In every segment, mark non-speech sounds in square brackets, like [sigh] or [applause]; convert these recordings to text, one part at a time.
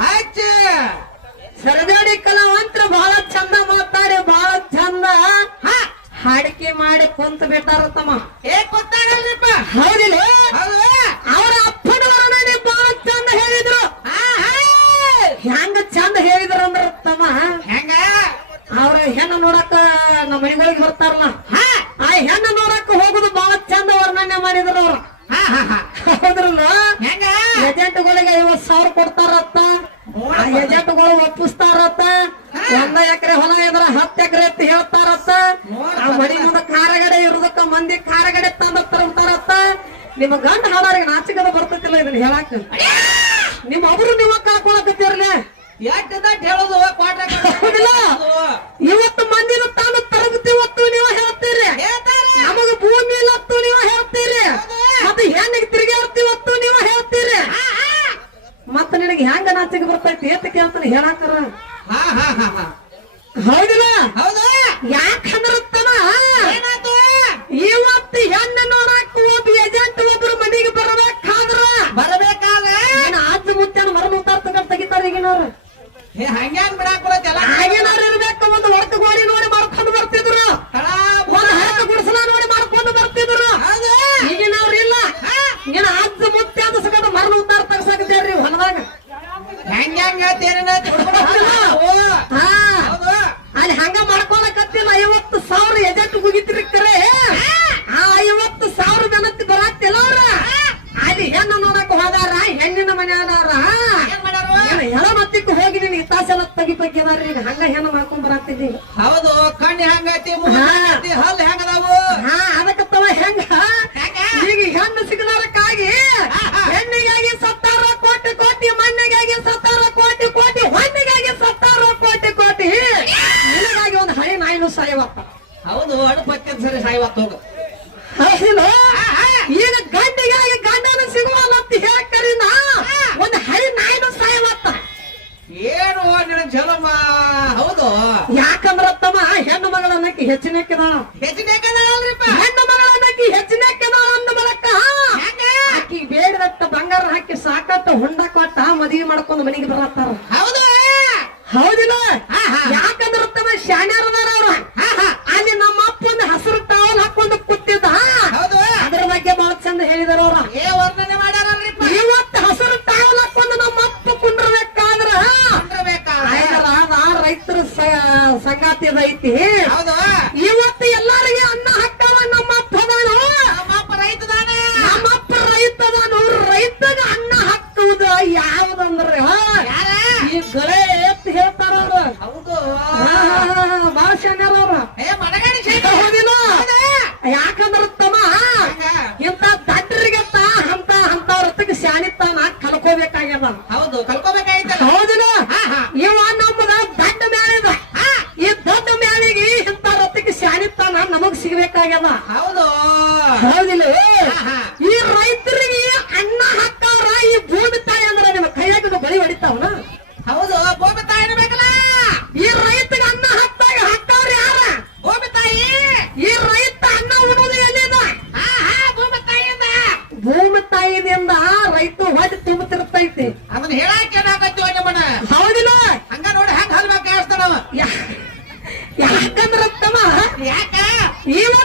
ಹಚ್ಚ ಸರದಾಡಿ ಕಲಾವಂತರ ಬಹಳ ಚಂದ ಮಾತಾಡಿ ಬಹಳ ಚಂದ. ಹಾಡಿಕೆ ಮಾಡಿ ಕುಂತ ಬಿಟ್ಟಾರ ತಮ್ಮ. ಏ ಗೊತ್ತಾಗಲ್ರಿಪ್ಪ ಹೌದಿಲ್ಲ? ಹೌದು. ಅವರ ಅಪ್ಪನ ವರ್ಣನೆ ಬಹಳ ಚಂದ ಹೇಳಿದ್ರು. ಹೆಂಗ ಚಂದ ಹೇಳಿದ್ರು ಅಂದ್ರ ತಮ್ಮ? ಹೆಂಗ? ಅವ್ರ ಹೆಣ್ಣು ನೋಡಕ ನಮ್ಮ ಮನೆಗಳಿಗೆ ಬರ್ತಾರಲ್ಲ. ಹಾ. ಆ ಹೆಣ್ಣು ನೋಡಕ್ಕ ಹೋಗುದು ಬಹಳ ಚಂದ ವರ್ಣನೆ ಮಾಡಿದ್ರು ಅವ್ರು. ಹಾ ಹಾ ಹಾ. ಹೌದ್ರಲ್ಲ? ನಿಮ್ಮ ಗಂಡ ಹಾಡಾರಿಗೆ ನಾಚಿಕದ ಬರ್ತೈತಿಲ್ಲ ಇದನ್ನ ಹೇಳಾಕ ನಿಮ್ಮ ಅವರು ನಿಮ್ಮ ಕಾಕೊಳಕತ್ತಿರ್ಲೆ ಯಾಕೆ ದಟ್ ಹೇಳೋದು? ಕ್ವಾಟ್ರ [laughs] ಹೌದಿಲ್ಲ ಇವತ್ತು ಮಂದಿನ ತಾನು ತರಬತ್ತಿ ಒತ್ತು ನೀವು ಹೇಳ್ತೀರಿ. ನಮಗ ಭೂಮಿ ಇಲ್ಲತ್ತು ನೀವು ಹೇಳ್ತೀರಿ. ಮತ್ತೆ ಹೆಣ್ಣಿಗೆ ತಿರುಗಾಡ್ತಿವತ್ತು ನೀವು ಹೇಳ್ತೀರಿ. ಮತ್ತೆ ನಿನಗೆ ಹೆಂಗ ನಾಚಿಕೆ ಬರ್ತೈತಿ ಏತ ಕೇಳ್ತಾನೆ ಹೇಳಾಕರ. ಹಾ ಹಾ ಹಾ ಹಾ. ಹೌದಿಲ್ಲ? ಹೌದಾ. ಯಾಕಂದ್ರ ತನ ಏನಾಯ್ತು ಇವತ್ತು ಹೆಣ್ಣು ನೋಡಾಕ ಒಬ್ಬ ಏಜೆಂಟ್ ಒಬ್ರು ಮನೆಗೆ ಬರಬೇಕಾದ್ರ ಬರಬೇಕಾದ ಏನ ಅಜ್ಜ ಮುತ್ತನ ಮರ ಮುತ್ತಾರ ತಗೊಂಡ್ ತೆಗಿತಾರ ಈಗಿನವ್ರು ಏ ಹಂಗ್ಯಾಂಗ್ ಬಿಡಾಕ್ ಬರತ್ತಲ್ಲ ಆಗಿನವ್ರು ಇರ್ಬೇಕು ಒಂದು ಒಡಕ ಗೋಡಿ ನೋಡಿ ಮಾಡ್ಕೊಂಡು ಬರ್ತಿದ್ರು ತಳ ಒಂದು ಹರಕ ಗುಡಿಸಲ ನೋಡಿ ಮಾಡ್ಕೊಂಡು ಬರ್ತಿದ್ರು ಹೌದು ಈಗಿನವ್ರು ಇಲ್ಲ ಏನ ಅಜ್ಜ ಮುತ್ತೆ ಅಂತ ಸಕಟ ಮರಣ ಉತ್ತಾರ ತಗಸಾಕತ್ಯಾರ್ರಿ ಹೊಲದಾಗ ಹೆಂಗ್ ಹೆಂಗ್ ಹೇಳ್ತೀರೇನ ಹಾ ಹೌದು ಅಲ್ಲಿ ಹಂಗ ಮಾಡ್ಕೊಳಕತ್ತಿಲ್ಲ ಐವತ್ತು ಸಾವಿರ ಎಜೆಂಟ್ ಮುಗಿತ್ರಿ ಕರೆ ಆ ಐವತ್ತು ಸಾವಿರ ಬೆನತ್ತಿ ಬರಾತಿಲ್ಲ ಅವ್ರ ಅಲ್ಲಿ ಹೆಣ್ಣು ನೋಡಕ್ ಹೋದಾರ ಹೆಣ್ಣಿನ ಮನೆಯವ್ರ ಏನ್ ಮಾಡಾರು ಎಳ ಮತ್ತಿಕ್ ಹೋಗಿ ನೀನ್ ಇತ್ತಾಸೆಲ್ಲ ತೆಗಿ ಬಗ್ಗಿದಾರ ಈಗ ಹಂಗ ಹೆಣ್ಣು ಮಾಡ್ಕೊಂಡ್ ಬರಾತಿದ್ದಿ ಹೌದು ಕಣ್ಣು ಹೆಂಗೈತಿ ಮುಖ ಹಾ. ಹೆಂಗೈತಿ ಹಲ್ಲು ಹೆಂಗದಾವು ಹಾ ಅದಕ್ಕತ್ತವ ಹೆಂಗ ಹೆಂಗ? ಈಗ ಹೆಣ್ಣು ಸಿಗಲಾರಕ್ಕಾಗಿ ಹೆಣ್ಣಿಗಾಗಿ ಸತ್ತಾರ ಕೋಟಿ ಕೋಟಿ ಮಣ್ಣಿಗಾಗಿ ಸತ್ತಾರ ಕೋಟಿ ಕೋಟಿ ಹೊಣ್ಣಿಗಾಗಿ ಸತ್ತಾರ ಕೋಟಿ ಕೋಟಿ ನಿನಗಾಗಿ ಒಂದು ಹಳಿ ನಾಯಿನು ಸಾಯವತ್ತ ಹೌದು ಅಡುಪತ್ತೆ ಸರಿ ಸಾಯ್ವತ್ತು ಹೋಗು ಹೌದಿಲ್ಲ? ಈಗ ಗಂಡಿಗಾಗಿ ಗಂಡನ ಸಿಗುವಲ್ಲಂತ ಹೇಳಕ್ಕರಿನ ಒಂದು ಹಳಿ ನಾಯಿನು ಸಾಯವತ್ತ ಏನು ನಿನ್ನ ಜಲಮ ಹೌದು ಯಾಕಂದ್ರ ತಮ್ಮ ಹೆಣ್ಣು ಹೆಚ್ಚಿನಲ್ರಿಪ್ಪ ಹೆಣ್ಣು ಮಗಳನ್ನಕ್ಕೆ ಹೆಚ್ಚಿನಕ್ಕಿದಾಳ ಅಂದ ಬೇಡದತ್ತ ಬಂಗಾರ ಹಾಕಿ ಸಾಕತ್ತ ಹೊಂಡ ಕೊಟ್ಟ ಮದುವೆ ಮಾಡ್ಕೊಂಡು ಮನೆಗೆ ಬರತ್ತಾರ. ಹೌದು. ಹೌದಿಲ್ಲ. ಯಾಕಂದ್ರ ತಮ್ಮ ಶಾಣ್ಯಾರದಾರ ಅವ್ರ. ಹಾ, ಹಾ. ಅಲ್ಲಿ ನಮ್ಮ ಅಪ್ಪ ಒಂದು ಹಸಿರು ಟಾವಲ್ ಹಾಕೊಂಡು ಕೂತಿದ್ದ. ಹೌದು. ಅದರ ಬಗ್ಗೆ ಬಹಳ ಚಂದ ಹೇಳಿದಾರ ಅವ್ರ. ಏ ವರ್ಣನೆ ಮಾಡ್ಯಾರಲ್ರಿಪ್ಪ. ಇವತ್ತು ಹಸಿರು ಟಾವಲ್ ಹಾಕೊಂಡು ನಮ್ಮ ಅಪ್ಪ ಕುಂಡ್ರಬೇಕಾದ್ರ. ಬೇಕಾ ರೈತರ ಸಂಗಾತಿ ಐತಿ. ಹೌದು ಇವತ್ತು ಎಲ್ಲರಿಗೆ ಅನ್ನ ಹಾಕವ ನಮ್ಮ ಅಪ್ಪ ಅದಾನು ನಮ್ಮ ಅಪ್ಪ ರೈತದಾನ ನಮ್ಮ ಅಪ್ಪ ರೈತದಾನು ರೈತಗ ಅನ್ನ ಹಾಕುವುದು ಯಾವ್ದಂದ್ರ ಯಾರ ಈ ಗಳೆ ಎತ್ತು ಹೇಳ್ತಾರ ಅವ್ರು ಹೌದು ಬಾಳ ಶಾನ್ಯಾರ ಅವ್ರ ಏ ಮನಗಡಿ ಶೇಖ ಹೌದಿಲ್ಲ ಹೌದು. ಯಾಕಂದ್ರ ತಮ್ಮ ಹಂಗ. ಇಂತ ದಡ್ಡರಿಗೆತ್ತ ಅಂತ ಅಂತ ರೊತ್ತಿಗೆ ಶಾಣಿತನ ಕಲ್ಕೋಬೇಕಾಗ್ಯದ ಹೌದು ಕಲ್ಕೋಬೇಕಾಯ್ತಲ್ಲ ಹೌದಿಲ್ಲ ಹಾ, ಹಾ. ಇವ ನಮ್ಮದ ದಡ್ಡ ಮ್ಯಾಲಿದ ಈ ದೊಡ್ಡ ಮ್ಯಾಲಿಗೆ ಇಂತ ರೊತ್ತಿಗೆ ಶಾಣಿತನ ಸಿಗ್ಬೇಕಾಗ್ಯದ ಹೌದು. ಹೌದಿಲ್ಲ ಈ ರೈತರಿಗೆ ಅನ್ನ ಹಾಕಾರ ಈ ಭೂಮಿ ತಾಯಿ ಅಂದ್ರೆ ನಿಮ್ಮ ಕೈಯಾಗ ಬಳಿ ಹೊಡಿತಾವನ? ಹೌದು ಭೂಮಿ ತಾಯಿ ಇರ್ಬೇಕಲ್ಲ ಈ ರೈತಗೆ ಅನ್ನ ಹಾಕ್ತಾಗ ಹಾಕ್ತಾವ್ರ ಯಾರ? ಭೂಮಿ ತಾಯಿ. ಈ ರೈತ ಅನ್ನ ಉಣೋದು ಎಲ್ಲಿದ? ಭೂಮಿ ತಾಯಿಯಿಂದ. ಭೂಮಿ ತಾಯಿಯಿಂದ ರೈತ ಹೊಟ್ಟೆ ತುಂಬುತ್ತಿರ್ತೈತಿ ಅದನ್ನ ಹೇಳಾಕ ಏನಾಗತ್ತೀವ ನಿಮ್ಮನ್ನ? ಹೌದಿಲ್ಲ. ಹಂಗ ನೋಡಿ ಹೆಂಗ್ ಹಲ್ಬೇಕು ಯಾಕಂದ್ರ ತಮ್ಮ? ಯಾಕ? ಇವತ್ತು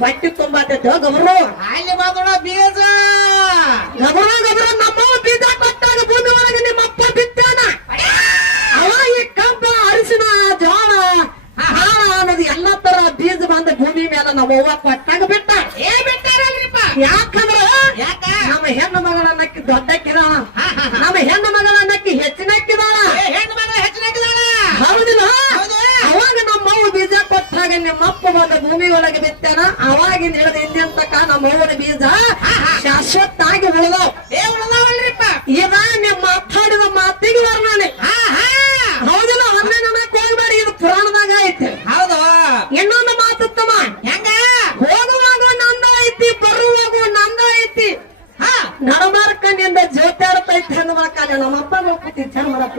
ಹೊಟ್ಟೆ ತುಂಬಾತೈತೆ ಗಬರು ಅಲ್ಲಿ ಬಂದೋಣ ಬೀಜ. ಗಬರು ಗಬರು ನಮ್ಮ ಬೀಜ ಕೊಟ್ಟಾಗ ಭೂಮಿ ಒಳಗೆ ನಿಮ್ಮ ಅಪ್ಪ ಬಿತ್ತಾನ ಅವ ಈ ಕಬ್ಬ ಅರಿಶಿನ ಜೋಳ ಹಾಳ ಅನ್ನೋದು ಎಲ್ಲ ತರ ಬೀಜ ಬಂದ ಭೂಮಿ ಮೇಲೆ ನಮ್ಮ ಅವ್ವ ಕೊಟ್ಟಾಗ ಬಿಟ್ಟ. ಏ ಬಿಟ್ಟಾರಲ್ರಿಪ್ಪ. ಯಾಕಂದ್ರ ಯಾಕ? ನಮ್ಮ ಹೆಣ್ಣು ಮಗಳನ್ನ ದೊಡ್ಡ ಭೂಮಿ ಒಳಗೆ ಬಿತ್ತೇನ? ಅವಾಗಿಂದ ಹಿಡಿದು ಇಂದಿನ ನಮ್ಮ ಅವ್ವನ ಬೀಜ? ಶಾಶ್ವತ ಆಗಿ ಉಳಿದಾವ್. ಏ ಉಳಿದಾವಲ್ರಿಪ್ಪ? ಇದ ನೀವು ಮಾತಾಡಿದ ಮಾತಿಗೆ ವರ್ಣನೆ. ಹೌದಿಲ್ಲ ವರ್ಣನೆ ಅನ್ನಕ್ ಹೋಗ್ಬೇಡಿ ಇದು ಪುರಾಣದಾಗ ಐತೆ. ಹೌದು. ಇನ್ನೊಂದು ಮಾತು ತಮ್ಮ ಹೆಂಗ? ಹೋಗುವಾಗ ನಂದ ಐತಿ ಬರುವಾಗ ನಂದ ಐತಿ. ನಡಮಾರ್ಕನಿಂದ ಜೋತಾಡ್ತೈತೆ ಅನ್ನೋ ನಮ್ಮ ಅಪ್ಪ ಹೋಗ್ಬಿಟ್ಟಿದ್ದ ಮಾಡಪ್ಪ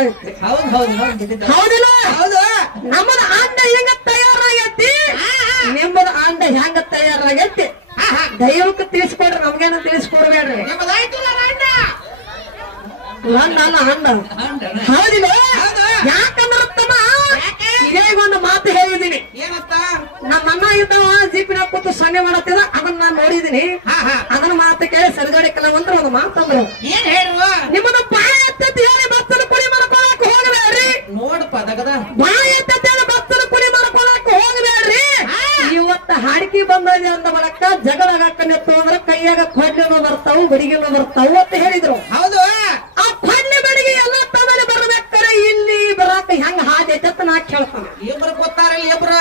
ಆಗೈತಿ ಹೌದು. ನಮ್ಮದ ಆಂಡ ಹೆಂಗ ತಯಾರಾಗೈತಿ? ನಿಮ್ಮದ ಆಂಡ ಹೆಂಗ ತಯಾರಾಗೈತಿ? ದೈವಕ್ಕೆ ತಿಳಿಸ್ಕೊಡ್ರಿ ನಮ್ಗೇನ ತಿಳಿಸ್ಕೊಡ್ಬೇಡ್ರಿ. ಲಂಡ ಅಲ್ಲ ಹಂಡ ಹೌದಿಲ್ಲ? ಯಾಕಂದ್ರ ತಮ್ಮ ಇದೇ ಒಂದು ಮಾತು ಹೇಳಿದೀನಿ. ನಮ್ಮ ಅಣ್ಣ ಇದ್ದವ ಜೀಪಿನ ಕೂತು ಸೊನ್ನೆ ಮಾಡತ್ತಿದ ಅದನ್ನ ನಾನು ನೋಡಿದೀನಿ. ಅದನ್ನ ಮಾತು ಕೇಳಿ ಸರಿಗಡೆ ಕೆಲವೊಂದ್ರ ಒಂದು ಮಾತಂದ್ರು ಏನ್ ಹೇಳುವ ನಿಮ್ಮನ್ನ ಬಂದದೆ ಜಗಳ ಜಗಳಾಗಕ್ಕ ನಿತ್ತು ಅಂದ್ರೆ ಕೈಯಾಗ ಕೊಡ್ಲಿನೂ ಬರ್ತಾವು ಬಡಿಗೆನೂ ಬರ್ತಾವು ಅಂತ ಹೇಳಿದ್ರು. ಹೌದು. ಆ ಕೊಡ್ಲಿ ಬಡಿಗೆ ಎಲ್ಲ ತಮ್ಮಲ್ಲಿ ಬರ್ಬೇಕಾರೆ ಇಲ್ಲಿ ಬರಾಕ ಹೆಂಗ ಹಾದಿ ಐತೆ ನಾ ಕೇಳ್ತಾನ. ಇಬ್ರು ಗೊತ್ತಾರಲ್ಲ ಇಬ್ರು.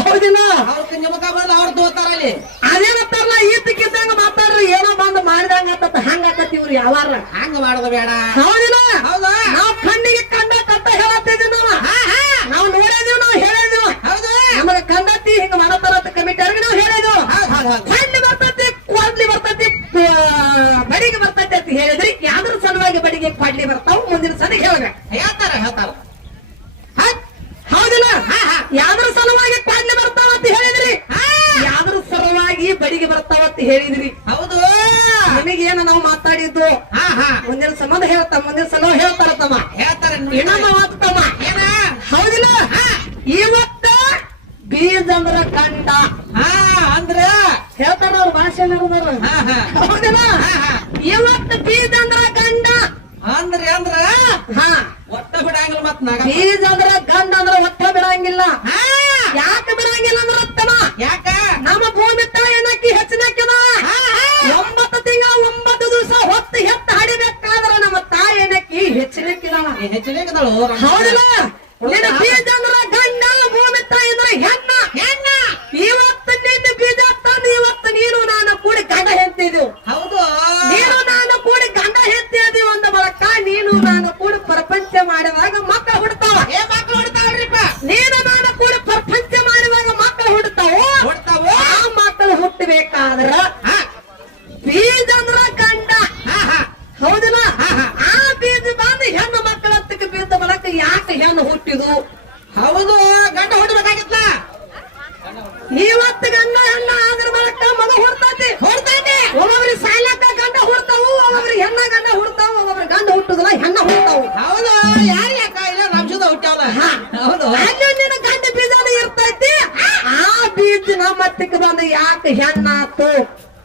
ಹೌದಿಲ್ಲ? ಅವ್ರ ನಿಮಗ ಬಂದ್ ಅವ್ರ ತೋತಾರಲ್ಲಿ ಅದೇನತ್ತಾರಲ್ಲ ಈತಕ್ಕಿದ್ದಂಗ ಮಾತಾಡ್ರಿ ಏನೋ ಬಂದು ಮಾಡಿದಂಗ ಅಂತ ಹಂಗ ಆಕತಿ ಇವ್ರು ಯಾವಾರ. ಹಂಗ ಮಾಡೋದು ಬೇಡ. ಹೌದಿಲ್ಲ ಹೌದಾ ನಾವ್ ಕಣ್ಣಿಗೆ ಕಂಡ ಕತ್ತ ಹೇಳತ್ತಿದ್ವಿ ನಾವು ಹಾ ಹಾ ನಾವು ನೋಡಿದೀವಿ ನಾವು ಹೇಳಿದ್ವಿ ಹೌದು ನಮಗ ಕಂಡತಿ ಹಿಂಗ ಮಾಡತಾರ ಅಂತ ಕಮಿಟಿ ಅವ್ರಿಗೆ ನಾವು ಹೇಳಿದ್ವಿ ಹೌದ್ ಹೌದ್ ಹೌದ್ ಕಣ್ಣು ಬರ್ತೈತಿ ಕೊಡ್ಲಿ ಬರ್ತೈತಿ ಆ, ಬಡಿಗೆ ಬರ್ತೈತಿ ಅಂತ ಹೇಳಿದ್ರಿ ಯಾವ್ದ್ರ ಸಲುವಾಗಿ ಬಡಿಗೆ ಕೊಡ್ಲಿ ಬರ್ತಾವ ಮುಂದಿನ ಸಲ ಹೇಳ್ಬೇಕು ಹೇಳ್ತಾರ ಹೇಳ್ತಾರ ಹತ್. ಹೌದಿಲ್ಲ ಹಾ, ಹಾ. ಯಾವ್ದ್ರ ಸಲುವಾಗಿ ಕೊಡ್ಲಿ ಬರ್ತಾವ ಅಂತ ಹೇಳಿದ್ರಿ ಹಾ. ಯಾವ್ದ್ರ ಸಲುವಾಗಿ ಬಡಿಗೆ ಬರ್ತಾವ ಅಂತ ಹೇಳಿದ್ರಿ. ಹೌದು. ನಿಮಗೇನ ನಾವು ಮಾತಾಡಿದ್ದು? ಹಾ ಹಾ. ಮುಂದಿನ ಸಂಬಂಧ ಹೇಳ್ತಾ ಮುಂದಿನ ಸಲ ಹೇಳ್ತಾರ ತಮ್ಮ. ಹೇಳ್ತಾರೆ ತಮ್ಮ. ಏನ? ಹೌದಿಲ್ಲ? ಇವತ್ತ ಬೀಜ ಅಂದ್ರ ಕಂಡ. ಹಾ ಅಂದ್ರ? ಹೇಳ್ತಾರ ಅವ್ರ ಭಾಷೆ ನಡೆದಾರ ಹಾ ಹಾ. ಹೌದಿಲ್ಲ? ಹಾ, ಹಾ. ಇವತ್ತ ಬೀಜ ಅಂದ್ರ ಗಂಡ ಅಂದ್ರೆ ಅಂದ್ರ? ಹಾ. ಒಟ್ಟ ಬಿಡಂಗಿಲ್ಲ ಮತ್ ಬೀಜ ಅಂದ್ರ ಗಂಡ ಅಂದ್ರ ಒಟ್ಟ ಬಿಡಂಗಿಲ್ಲ. ಹಾ. ಯಾಕೆ ಬಿಡಂಗಿಲ್ಲ ಅಂದ್ರ ತಮ್ಮ ಯಾಕ? ನಮ್ಮ ಭೂಮಿ ಹೌದಿಲ್ಲ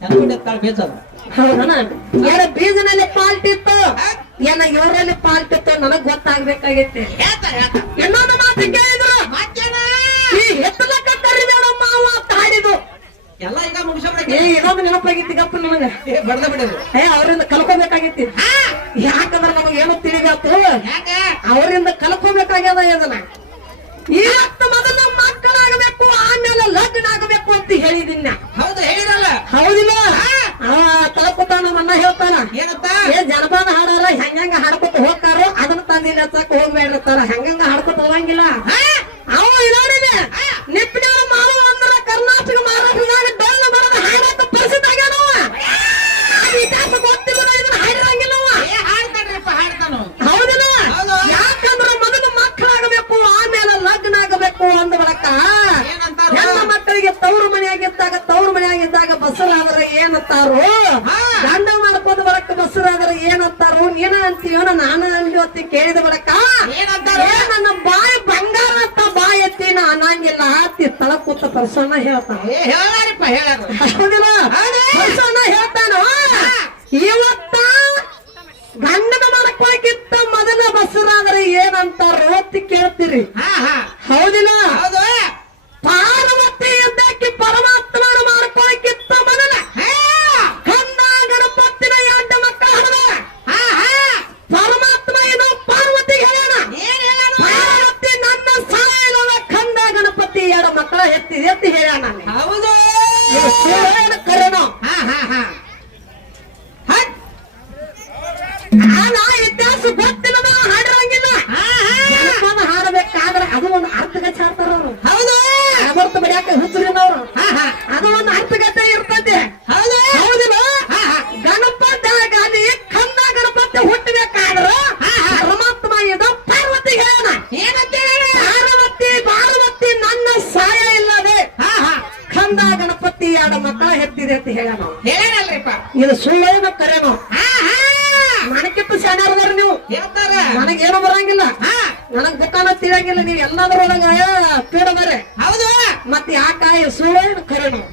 ಹೆಣ್ಣಿರ್ತಾಳ ಬೀಜದ ಹೌದನ? ಏನ ಬೀಜನಲ್ಲಿ ಪಾಲ್ಟಿತ್ತು ಏನ ಇವರಲ್ಲಿ ಪಾಲ್ಟಿತ್ತು ನನಗ್ ಗೊತ್ತಾಗ್ಬೇಕಾಗೈತಿ. ಇನ್ನೊಂದು ಮಾತು ಕೇಳಿದ್ರು. ಈ ಹೆತ್ತಲಕ್ಕ ಕರಿಬೇಡ ಮಾವ ಅಂತ ಹಾಡಿದು ಎಲ್ಲ ಈಗ ಏ ಮುಗಿಸ್ಬಿಡಕ್ಕೆ ಇನ್ನೊಂದು ನೆನಪಾಗಿತ್ತು ಗಪ್ಪ ನನಗ. ಬಡದ ಬಡ್ದ. ಏ ಅವರಿಂದ ಕಲ್ಕೋಬೇಕಾಗಿತ್ತು ಯಾಕಂದ್ರೆ ನಮಗೆ ಏನು ತಿಳಿಬೇಕು? ಯಾಕ? ಅವರಿಂದ ಕಲ್ಕೋಬೇಕಾಗ್ಯದ ಇದನ್ನ. ಇವತ್ತು ಮೊದಲು ಮಕ್ಕಳಾಗಬೇಕು ಆಮೇಲೆ ಲಗ್ನ ಆಗಬೇಕು. ಅಂತ ಹೇಳಿದಿನ ಹೌದು ಹೇಳಿದಲ್ಲ ಹೌದಿಲ್ಲ? ಆ ತಪ್ಪತ ನಮ್ಮ ಅಣ್ಣ ಹೇಳ್ತಾನ? ಏನಪ್ಪ? ಏ ಜನಪದ ಹಾಡಾರ ಹೆಂಗ ಹಾಡ್ಕೊತ ಹೋಗ್ತಾರೋ ಅದನ್ನ ತಂದಿಲ್ಲ ಹಚ್ಚಕ್ ಹೋಗ್ಬೇಡಿರ್ತಾರ ಹೆಂಗಂಗ ಹಾಡ್ಕೊತ ಹೋಗಂಗಿಲ್ಲ ಹಾ ಅವ ಇದಾನಿದೆ ನಿಪ್ಪಿನ ಮಾವ ಅಂದ್ರ ಕರ್ನಾಟಕ ಮಹಾರಾಷ್ಟ್ರದಾಗ ಡೊಳ್ಳು ಬರದ ಹಾಡಕ ಪ್ರಸಿದ್ಧ ಆಗ್ಯಾನವ ಅದು ಇತಿಹಾಸ ಗೊತ್ತಿಲ್ಲ ಇದನ್ನ ಹಾಡಿರಂಗಿಲ್ಲವ ಏ ಹಾಡ್ತಾನ್ರಿಪ್ಪ ಹಾಡ್ತಾನು ಹೌದಿಲ್ಲ ಹೌದು. ಯಾಕಂದ್ರ ಮೊದಲು ಮಕ್ಕಳಾಗಬೇಕು ಆಮೇಲೆ ಲಗ್ನ ಆಗಬೇಕು ಅಂದ ಬಳಕ ಏನಂತಾರ? ಹೆಣ್ಣ ಮಕ್ಕಳಿಗೆ ತವ್ರ ಮನೆಯಾಗಿದ್ದಾಗ ತವ್ರ ಮನೆಯಾಗಿದ್ದಾಗ ಬಸರಾದ್ರೆ ಏನಂತಾರೋ ಹಾ. ಗಂಡ ಮಾಡ್ಕೊಂಡ್ ಬಳಕ ಬಸರಾದ್ರೆ ಏನಂತಾರೋ ನೀನ ಅಂತೀವೋ ನಾನು ಅಂದಿ ಅಂತ ಕೇಳಿದ ಬಳಕ ಏನಂತಾರೋ? ಏ, ನನ್ನ ಬಾಯಿ ಬಂಗಾರ ಅಂತ ಬಾಯಿ ಎತ್ತಿ ನಾ ಅನ್ನಂಗಿಲ್ಲ ಅತ್ತಿ ತಳ ಪರ್ಸನ್ನ ಹೇಳ್ತಾನ? ಏ ಹೇಳಾರಿಪ್ಪ ಹೇಳಾರ ಹೌದಿಲ್ಲ? ಹೌದು. ಪರ್ಸನ್ನ ಹೇಳ್ತಾನ? ಇವತ್ತ ಗಂಡನ ಮಾಡ್ಕೊಳಕ್ಕಿಂತ ಮೊದಲ ಬಸರಾದ್ರೆ ಏನಂತಾರ ಒತ್ತಿ ಕೇಳ್ತೀರಿ? ಹೌದಿಲ್ಲ? ಹೌದು. ಮಕ್ಕಳ ಎತ್ತಿದೆ ಅಂತ ಹೌದು. ಕರೆನೋ ಹಾ ಹಾ ಹಾ. ಇತಿಹಾಸ ಗೊತ್ತಿಲ್ಲ ಹಾಡಿರಂಗಿಲ್ಲ. ಜನಪದ ಹಾಡಬೇಕಾದ್ರೆ ಅದು ಒಂದು ಅರ್ಥಗತೆ ಹಾಡ್ತಾರ ಅವರು. ಹೌದು. ಬಡಿಯಾಕ ಹುಚ್ಚರಿನವ್ರು ಹಾ ಹಾ. ಅದು ಒಂದು ಅರ್ಥಗತೆ ಹೆತ್ತಿದೆ ಅಂತ ಹೇಳೋಣ ಹೇಳಲ್ರಿಪ್ಪ ಇದು ಹಾ ಹಾ. ನನಗಿತ್ತು ಶಾಣ್ಯಾರದಾರ ನೀವು. ಹೇಳ್ತಾರ. ನನಗೇನು ಬರಂಗಿಲ್ಲ. ನನಗ್ ಬುಕ್ಕಾನ ತಿಳಿಯಂಗಿಲ್ಲ. ನೀವು ಎಲ್ಲಾದ್ರೊಳಗ ಪೀಡ ಬರೆ ಹೌದು. ಮತ್ತೆ ಯಾಕ ಸುಳ್ಳೇನು ಖರೇನು ಹಾ,